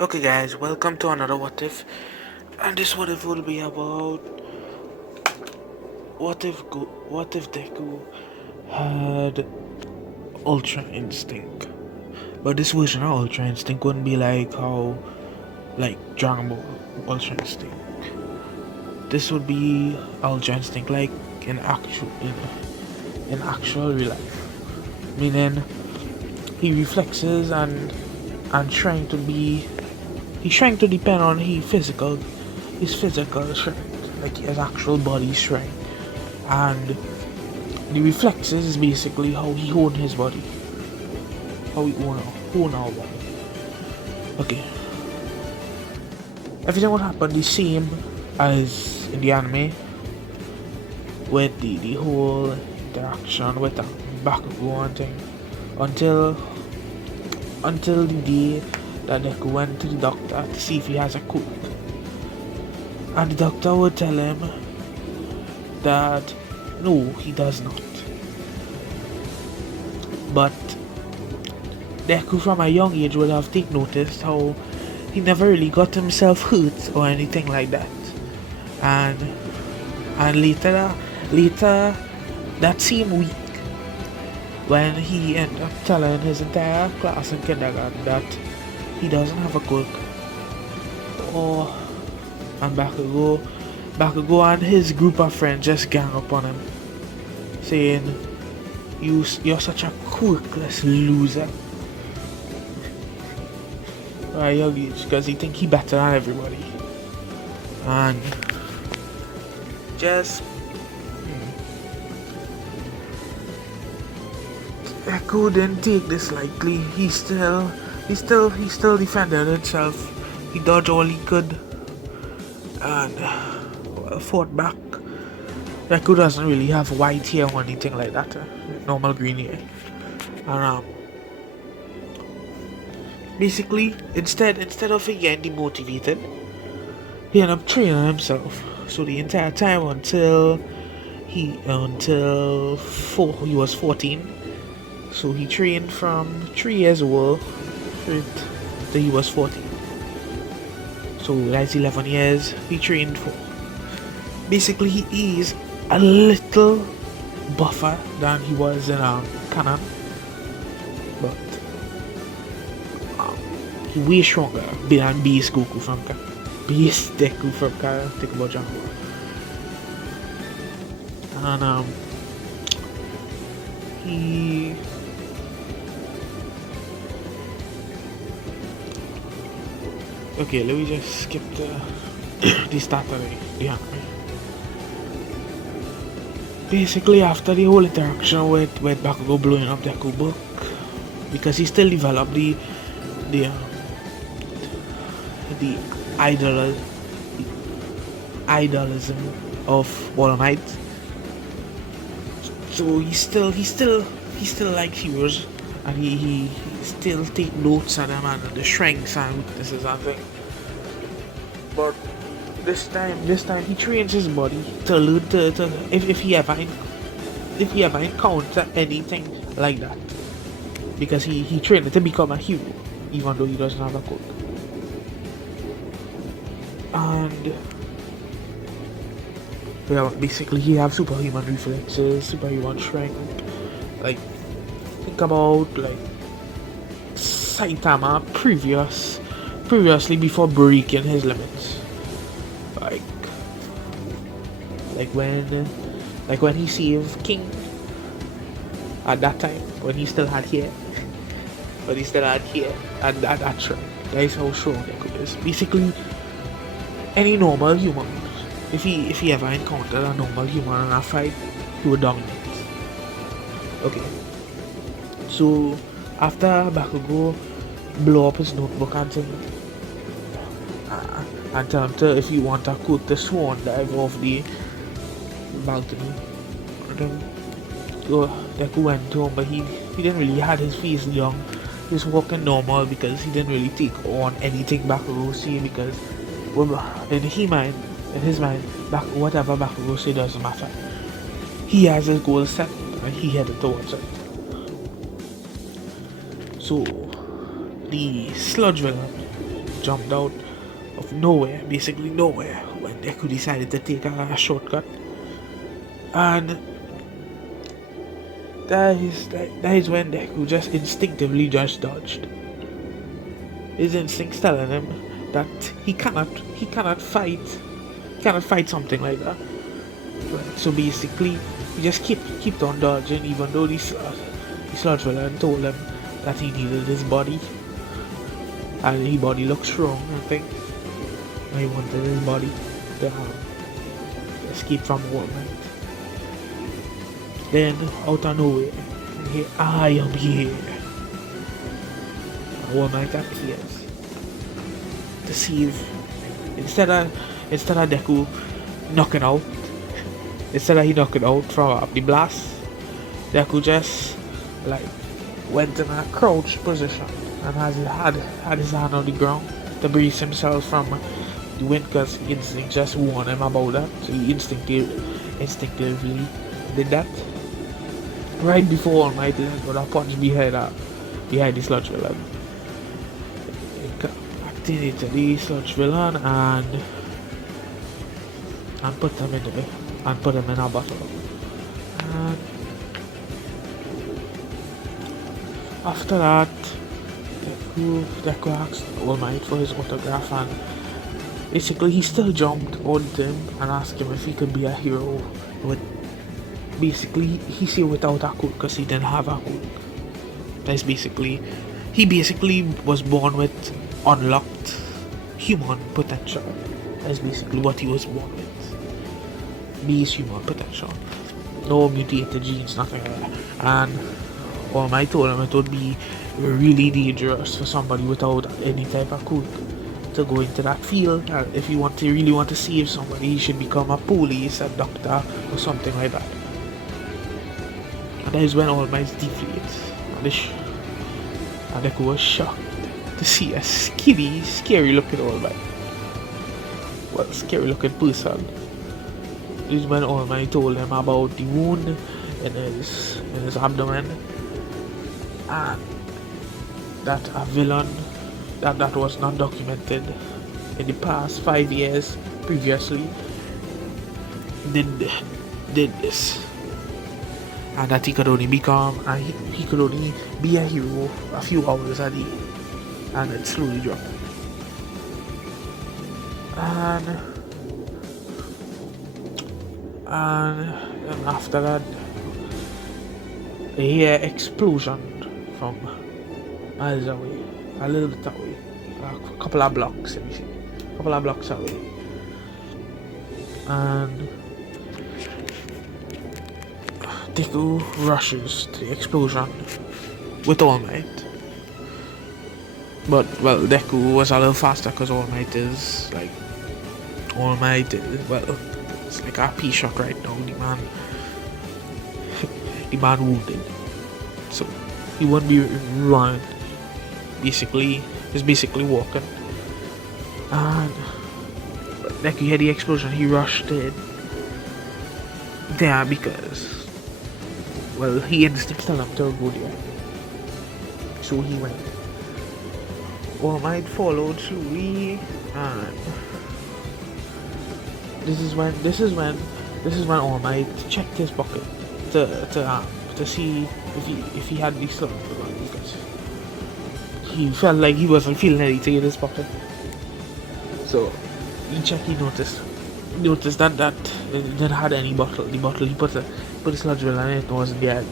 Okay guys, welcome to another What If, and this What If will be about what if Deku had Ultra Instinct, but this version of Ultra Instinct wouldn't be like how Dragon Ball Ultra Instinct. This would be Ultra Instinct like in actual real life, meaning he reflexes and trying to be he's trying to depend on his physical strength, like his actual body strength, and the reflexes is basically how he own his body, how we own our body. Okay, everything would happen the same as in the anime, with the whole interaction with the Bakugo and thing, until the day that Deku went to the doctor to see if he has a cold. And the doctor would tell him that no, he does not. But Deku from a young age would have taken notice how he never really got himself hurt or anything like that. And later that same week, when he ended up telling his entire class in kindergarten that he doesn't have a cook, and Bakugo and his group of friends just gang up on him, saying, You're such a quirkless loser. At a young age, because he think he better than everybody. And just Deku didn't take this lightly. He still defended himself. He dodged all he could and fought back. Deku doesn't really have white hair or anything like that. Normal green hair. And basically, instead of he getting demotivated, he ended up training himself. So the entire time until he was 14. So he trained from 3 years old till he was 14. So that's 11 years he trained for. Basically, he is a little buffer than he was in canon, but he way stronger than Beast Goku from Beast Deku from Think about Dragon Ball. And he okay, let me just skip the start of the anime. Basically, after the whole interaction with Bakugo blowing up Deku book, because he still developed the idolism of All Might. So he still like heroes, and he still take notes on them and the strengths and weaknesses and things. But this time he trains his body to learn to if he ever encounter anything like that, because he trained it to become a hero even though he doesn't have a code. And yeah, basically he have superhuman reflexes, superhuman strength. Like, think about like Saitama previously before breaking his limits. Like when he saved King at that time, when he still had hair. And that's right. That is how strong Deku is. Basically, any normal human, if he ever encountered a normal human in a fight, he would dominate. Okay. So after Bakugo blow up his notebook and thing, and tell him to, if you want to quote the swan dive off the balcony, and then Deku went to him, but he didn't really had his face young. He was walking normal because he didn't really take on anything Bakugo say, because in his mind, whatever Bakugo say doesn't matter. He has his goal set and he headed towards it. So the sludge villain jumped out of nowhere, basically nowhere, when Deku decided to take a shortcut. And that is when Deku just instinctively just dodged. His instincts telling him that he cannot fight something like that. So basically, he just kept on dodging, even though the sludge villain told him that he needed his body, and his body looked strong, I think. He wanted his body to escape from All Might. Then, out of nowhere, I am here. All Might appears to save. Instead of Deku knocking out, instead of he knocking out from the blast, Deku just like went in a crouched position and had his hand on the ground to brace himself from the wind, because instinct just warned him about that. So he instinctively did that right before All Might got a punch behind the sludge villain. Activated the sludge villain and put him in a bottle. And after that, Deku asked All Might for his autograph, and basically he still jumped on him and asked him if he could be a hero. But basically he said without a code, because he didn't have a code. He basically was born with unlocked human potential. That's basically what he was born with. Base human potential. No mutated genes, nothing like that. And All Might told him it would be really dangerous for somebody without any type of code to go into that field. And if you really want to save somebody, you should become a police, a doctor, or something like that. And that is when All Might deflates. And Deku was shocked to see a scary looking All Might. Well, scary looking person. This is when All Might told him about the wound in his abdomen, and that a villain that was not documented in the past 5 years previously did this, and that he could only be a hero a few hours a day, and it slowly dropped. And after that, they hear explosion from miles away, a little bit away, a couple of blocks away. And Deku rushes to the explosion with All Might. But, well, Deku was a little faster because All Might is, it's like a pea shot right now. The man wounded, so he won't be running. He's basically walking. And like you hear the explosion, he rushed in there because, well, he instincts tell him to go there. So he went. All Might followed slowly, and this is when All Might checked his pocket to see if he had the slug, because he felt like he wasn't feeling anything in his pocket. So he checked. He noticed that it didn't have any bottle. The bottle he put a sludge villain in it wasn't there.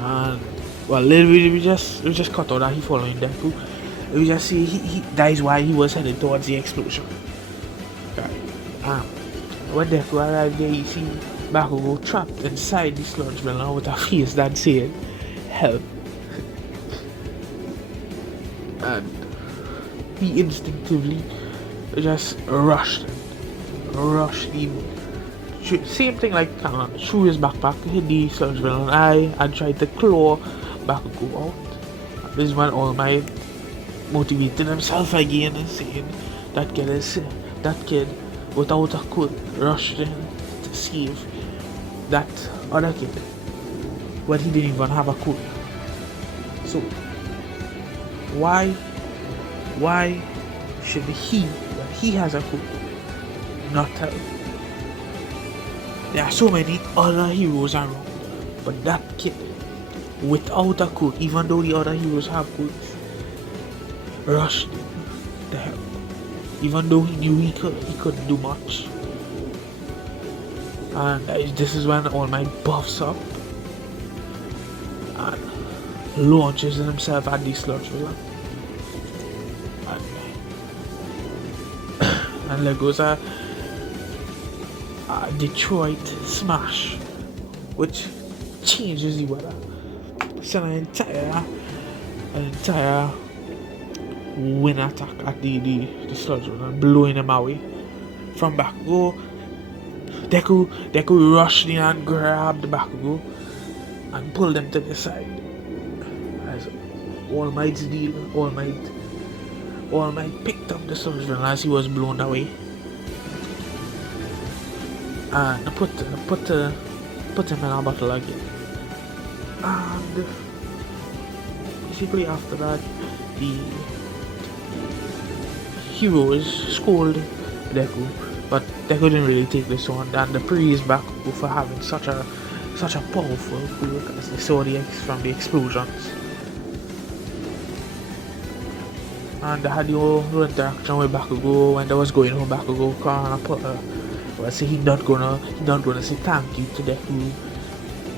And well, we just cut out that he following Deku. We just see that is why he was headed towards the explosion. When Deku arrived there, you see Bakugo trapped inside the sludge villain with a face that said, "Help." And he instinctively just rushed him. Same thing like threw his backpack, hit the sludge villain eye, and tried to claw Bakugo out. This is when All Might motivated himself again and saying that kid without a code rushed in to save that other kid when he didn't even have a code. So why should he, when he has a coup, not tell? There are so many other heroes around, but that kid, without a coat, even though the other heroes have coats, rushed in to help. Even though he knew he couldn't do much. And this is when All Might buffs up and launches himself at the sludge villain. And there goes a Detroit smash, which changes the weather. So an entire wind attack at the sludge villain, blowing him away. From Bakugo, Deku rushed in and grabbed Bakugo and pulled him to the side. As All Might's deal, All Might picked up the sludge villain as he was blown away and put him in a bottle again. And basically after that, the heroes scold Deku, but Deku didn't really take this on, and they praised Bakugo for having such a powerful coup because they saw from the explosions. And they had the whole interaction with Bakugo when they was going home. Bakugo say he not gonna say thank you to Deku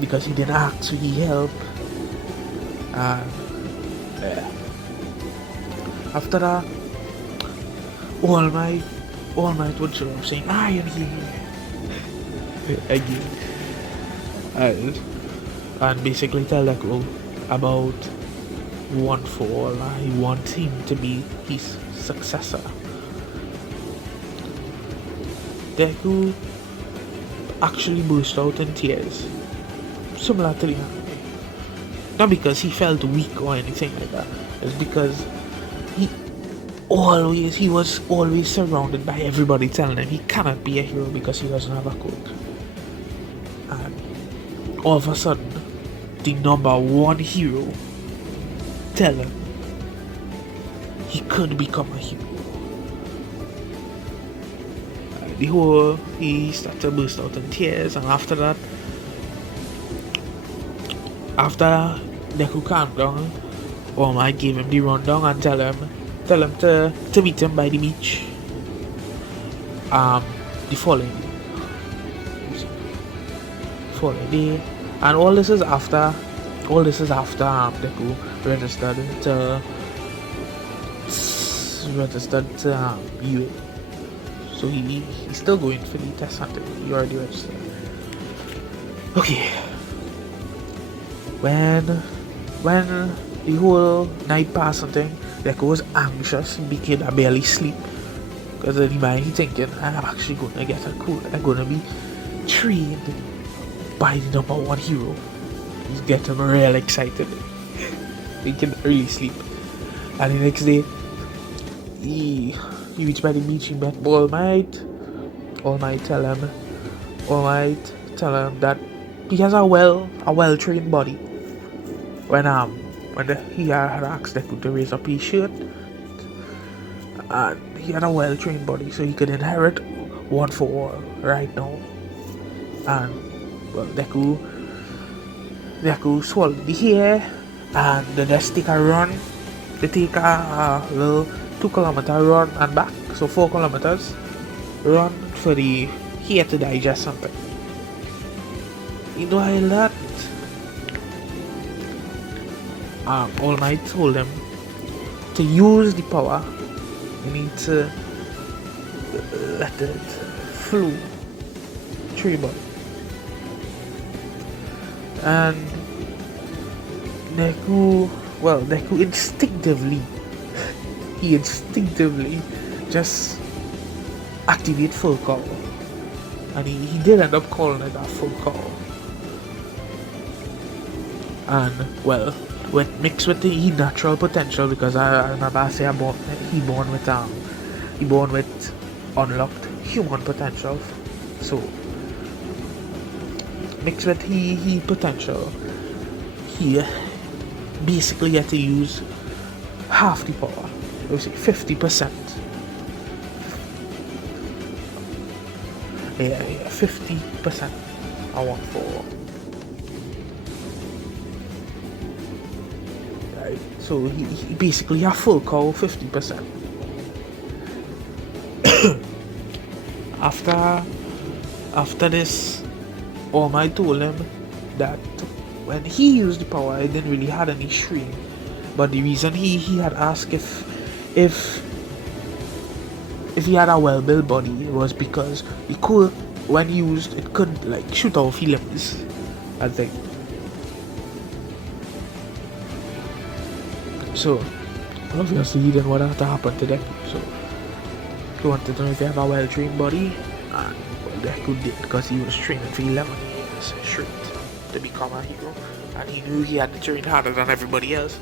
because he didn't ask for the help. And after that, All Might would show up saying, "I am here," again, and basically tell Deku about One for All. He wants him to be his successor. Deku actually burst out in tears, similar to the anime. Not because he felt weak or anything like that. It's because he was always surrounded by everybody telling him he cannot be a hero because he doesn't have a coat. And all of a sudden, the number one hero tell him he could become a hero. He started to burst out in tears, and after that, after Deku calmed down, All Might gave him the rundown and tell him to meet him by the beach the following day. And all this is after Deku registered to UA. So he's still going for the test hunting. He already registered. Okay. When the whole night passed and thing, Deku was anxious. He became a barely sleep. Because in his mind, he thinking, I'm actually going to get a code. I'm going to be trained by the number one hero. He's getting real excited. He can really sleep. And the next day, he reached by the beach. He met All Might. All Might tell him that he has a well-trained body. When he had asked Deku to raise up his shirt, and he had a well-trained body, so he could inherit One for All right now. And well, Deku swallowed the hair, and they just take a run. They take a little 2-kilometer run and back, so 4 kilometers run for the hair to digest something. While that, All Might told him to use the power. You need to let it flow through your body. And Deku instinctively just activate full call. And he did end up calling it a full call. And well, mixed with the natural potential, because I remember I say he born with unlocked human potential. So mixed with he potential, he basically had to use half the power. I would say 50%. Yeah, 50%. I want for. Right. So he basically had full cow 50%. After this, All Might told him that when he used the power, it didn't really had any shrine. But the reason he had asked if he had a well-built body was because it could, when used, it couldn't like shoot off limbs, I think. So obviously he didn't want that to happen to Deku. So he wanted to know if he had a well-trained body, and well, Deku did, because he was training for 11 years straight to become a hero, and he knew he had to train harder than everybody else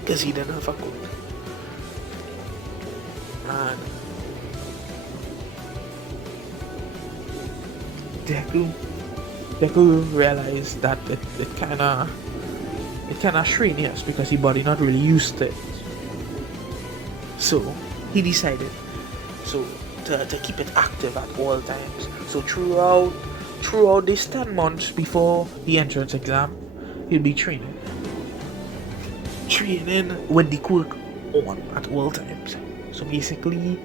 because he didn't have a code. And Deku realized that it kinda strenuous because his body not really used to it. So he decided to keep it active at all times. So throughout this 10 months before the entrance exam, he'll be training with the quirk on at all times. So basically,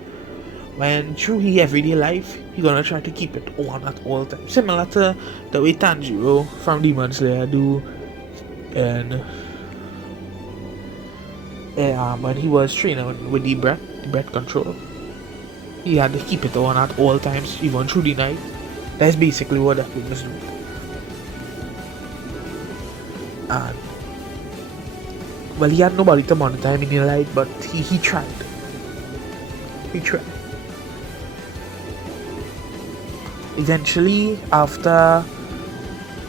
when through his everyday life, he's gonna try to keep it on at all times, similar to the way Tanjiro from Demon Slayer do, and when he was training with the breath control, he had to keep it on at all times, even through the night. That's basically what that was doing. And well, he had nobody to monitor him in the light, but he tried. He tried. Eventually, after,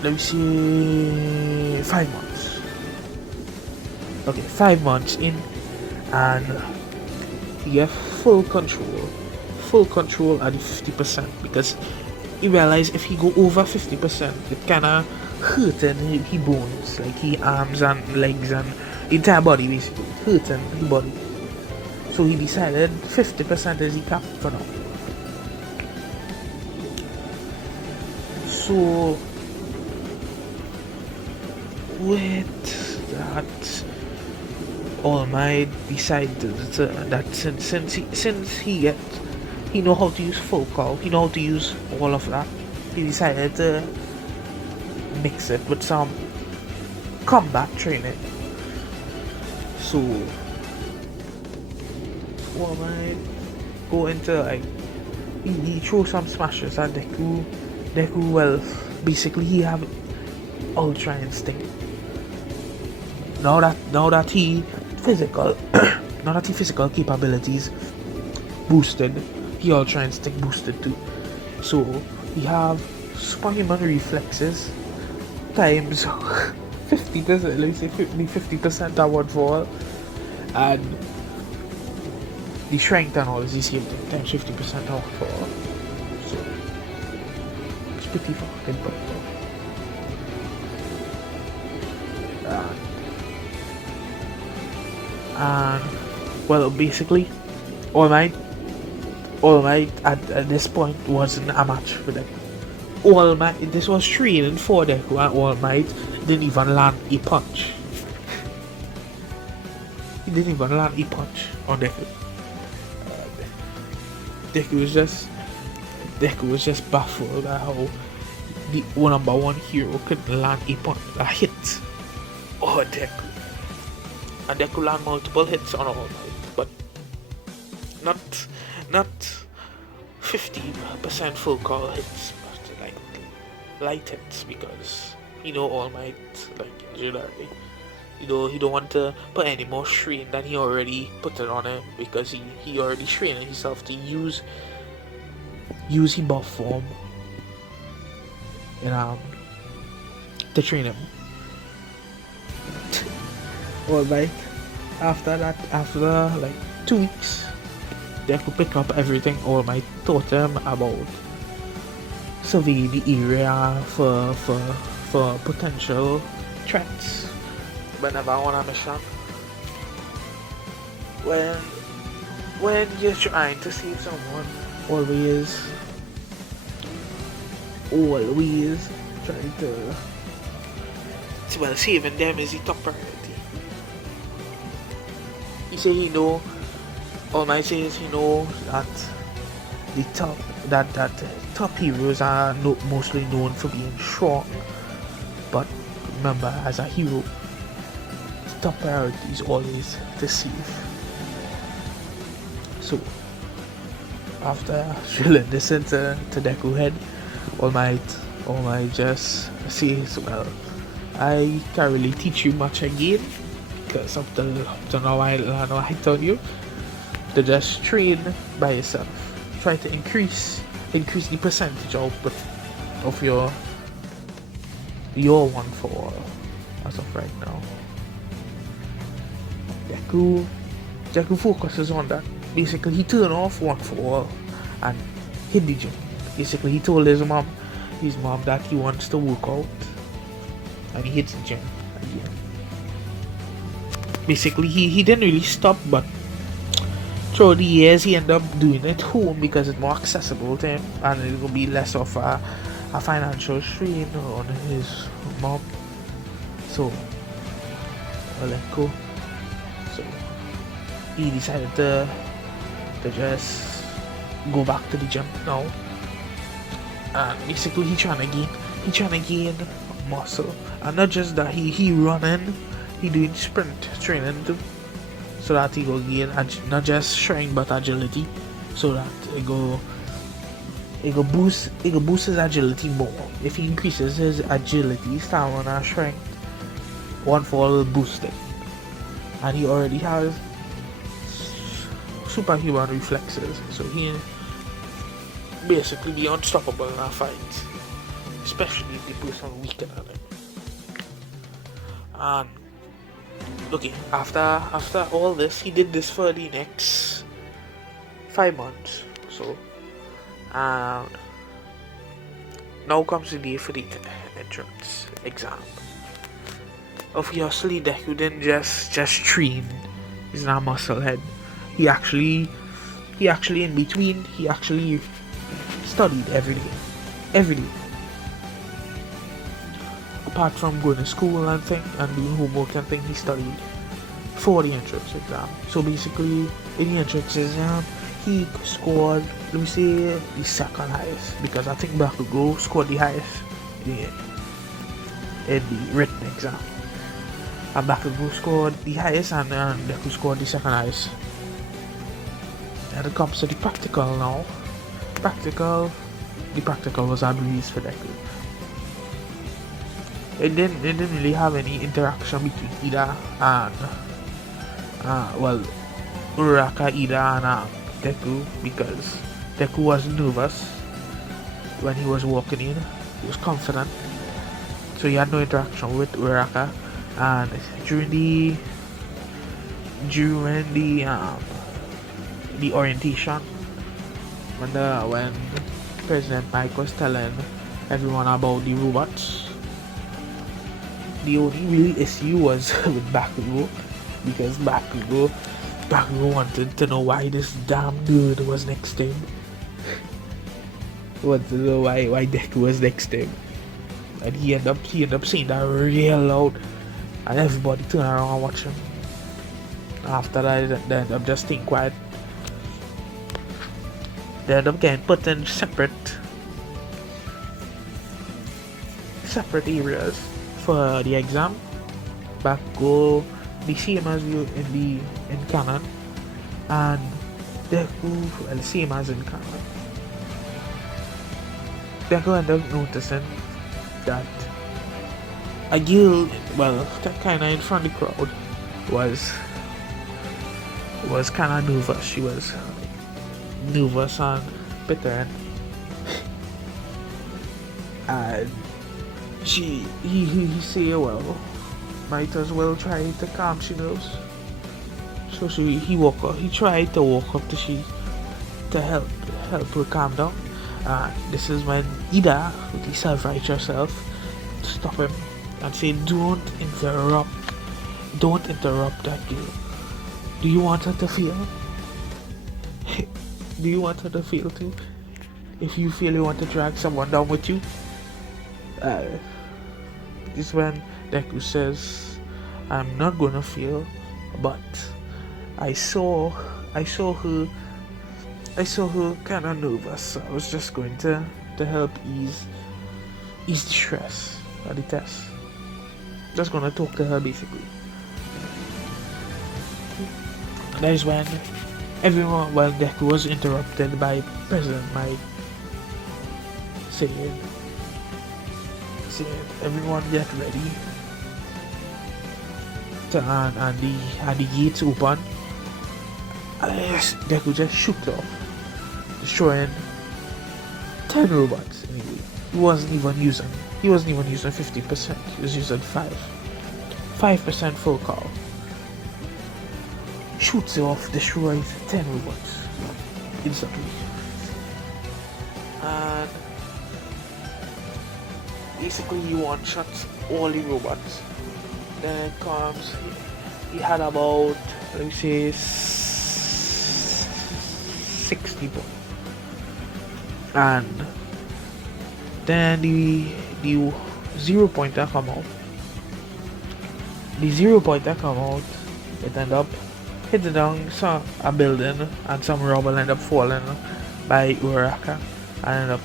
let me see, 5 months. Okay, 5 months in, and he got full control at the 50%, because he realized if he go over 50%, it kinda hurting his bones, like his arms and legs and entire body basically, hurting his body. So he decided 50% is the cap for now. So with that, All Might decided that since he know how to use full cow, he know how to use all of that, he decided to mix it with some combat training. So All Might go into like he throw some smashes at Deku. Well, basically he have ultra instinct. Now that he physical capabilities boosted, he ultra instinct boosted too. So he have superhuman reflexes times 50%. Let's say 50% at one fall, and the strength and all is the same thing times 50% at one fall. So it's pretty fucking powerful. And well, basically, All Might at this point wasn't a match for them. All Might, this was training for Deku, and All Might didn't even land a punch. He didn't even land a punch on Deku. Deku was just baffled at how the number one hero couldn't land a hit on Deku. And Deku land multiple hits on All Might, but not 50% full call hits, but like light hits, because All Might like injured already. He don't want to put any more strain than he already put it on him, because he already trained himself to use his buff form to train him. All Might, after like 2 weeks, Deku pick up everything All Might taught him about surveying the area for potential threats whenever on a mission. When you're trying to save someone, always trying to well, saving them is the top priority. He say he know, all my says he know that the top heroes are mostly known for being strong, but remember, as a hero, the top priority is always to save. So after drilling this into Deku head, all might just say, well, I can't really teach you much again, because up to now I told you to just train by yourself. Try to increase the percentage output of your one for all as of right now. Deku focuses on that. Basically, he turned off one for all and hit the gym. Basically, he told his mom that he wants to work out, and he hits the gym again. Basically, he didn't really stop, but through the years he ended up doing it home because it's more accessible to him, and it will be less of a financial strain on his mom. So, well, let go. So he decided to just go back to the gym now, and basically he trying to gain muscle, and not just that, he running, he doing sprint training too, so that he go gain not just strength but agility, so that it go boost his agility more. If he increases his agility, stamina, strength, one for all will boost it, and he already has superhuman reflexes, so he basically be unstoppable in a fight, especially if the person weaker than him. And okay, after all this, he did this for the next 5 months or so, and now comes the day for the entrance exam. Obviously, Deku didn't just train. He's not a muscle head. He actually in between, he actually studied every day. Apart from going to school and doing homework and thing, he studied for the entrance exam. So basically, in the entrance exam, he scored, let me say, the second highest, because I think Bakugo scored the highest in the written exam. And Bakugo scored the highest, and Deku scored the second highest. And it comes to the practical now. The practical was a breeze for Deku. It didn't really have any interaction between Ida and Uraraka, Ida and Deku, because Deku was nervous when he was walking in. He was confident, so he had no interaction with Uraraka. And during the orientation, when President Mike was telling everyone about the robots, the only real issue was with Bakugo, because Bakugo wanted to know why this damn dude was next to him. Wanted to know why Deku was next to him, and he ended up saying that real loud, and everybody turned around and watched him. After that, they ended up just staying quiet. They ended up getting put in separate areas for the exam. Bakugo the same as you in canon, and Deku the same as in canon. Deku ended up noticing that a girl, that kinda in front of the crowd, was kinda nervous. She was nervous and bitter, and he say, well, might as well try to calm she nerves. So he tried to walk up to she to help her calm down. This is when Ida, with the self-righteous self, stop him and say, don't interrupt that girl. Do you want her to feel? Do you want her to feel too? If you feel you want to drag someone down with you, this is when Deku says, I'm not gonna feel, but I saw her kind of nervous, so I was just going to help ease the stress of the test. Just gonna talk to her basically. And that is when Deku was interrupted by President Mike saying, everyone get ready. And the gates open. Deku just shoot off, destroying 10 robots. Anyway, he wasn't even using 50%. He was using 5% full call. Shoots it off, destroys 10 robots instantly. And basically he one-shots all the robots. Then it comes, he had about, let me say, 60 points. And then the 0 pointer come out. The 0 pointer come out, it end up hitting down a building, and some rubble end up falling by Uraraka and end up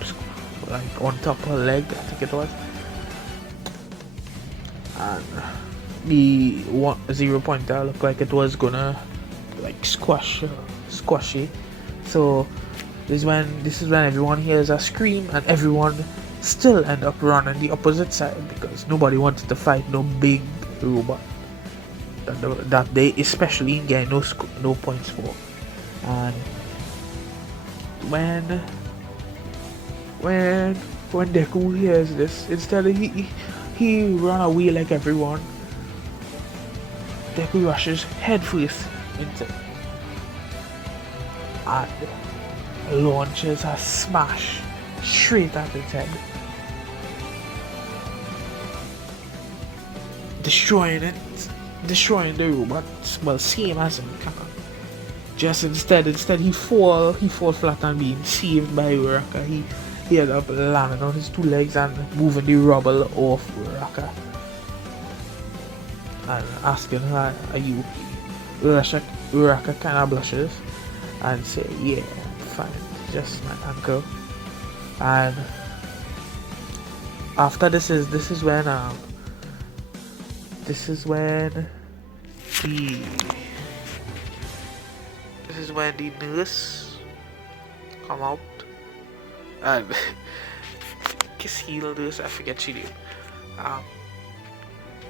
like on top of her leg, I think it was. And the 0 pointer looked like it was gonna like squash it. So this is when everyone hears a scream, and everyone still end up running the opposite side because nobody wanted to fight no big robot that they especially get no points for. And when Deku hears this, instead of he run away like everyone, Deku rushes headfirst into it and launches a smash straight at its head, destroying the robot. Well, same as in Kaka. Just instead he fall flat and being saved by Uraraka. He ended up landing on his 2 legs and moving the rubble off Uraraka and asking her, are you okay? Uraraka kinda blushes and say, yeah, fine, just my ankle. And after this is when the nurse come out and kiss heel nurse, I forget she name.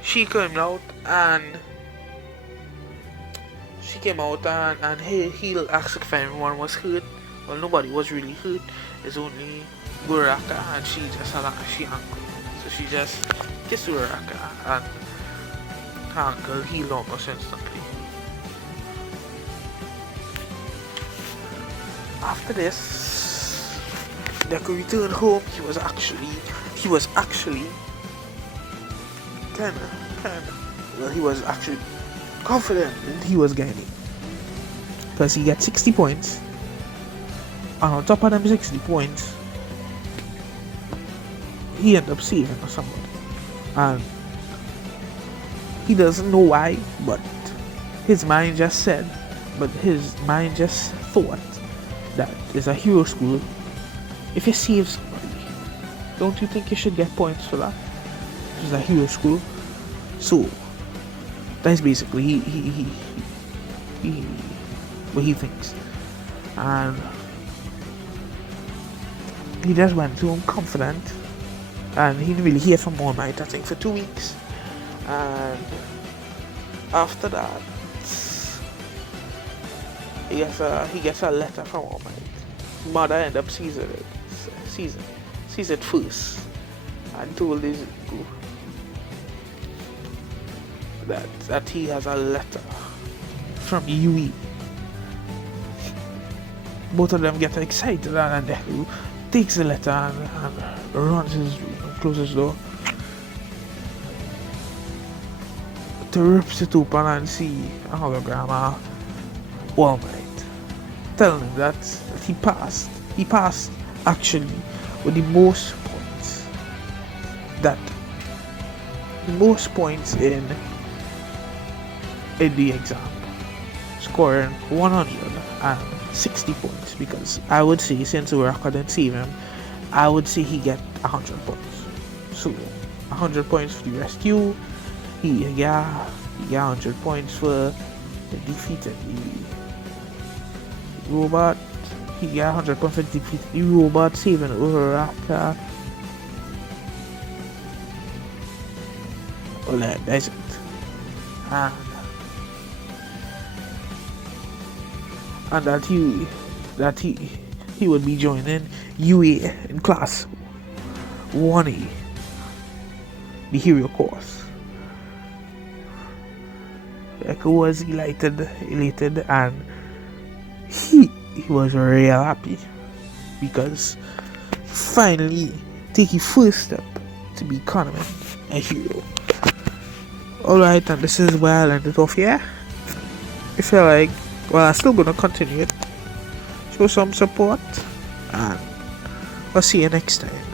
She came out and he'll ask if anyone was hurt. Well, nobody was really hurt. It's only Uraraka, and she just had she ankle. So she just kissed Uraraka and her ankle healed almost instantly. After this, Deku returned home. He was actually he was actually confident that he was gaining, because he got 60 points, and on top of them 60 points he ended up saving somebody, and he doesn't know why, but his mind just thought that it's a hero school. If you save somebody, don't you think you should get points for that? It's a hero school. So that's basically what he thinks. And he just went to him confident, and he didn't really hear from All Might, I think, for 2 weeks. And after that, he gets a letter from All Might. Mother ended up sees it first and told his group that he has a letter from Yui. Both of them get excited, and Deku takes the letter and runs his room and closes his door. to rip it open and see a hologram of All Might, telling him that he passed. He passed actually with the most points. That the most points in the exam, scoring 160 points. Because I would say, since Uraka couldn't save him, I would say he get 100 points. So 100 points for the rescue. He got 100 points for defeating the robot. He got 100 points for defeating the robot, saving Uraka. Well, that's it. And that he would be joining UA in class 1A, the hero course. Deku was elated, and he was real happy because finally take his first step to becoming a hero. Alright, and this is where I'll end it off here. If you like, well, I'm still gonna continue it. Show some support, and I'll see you next time.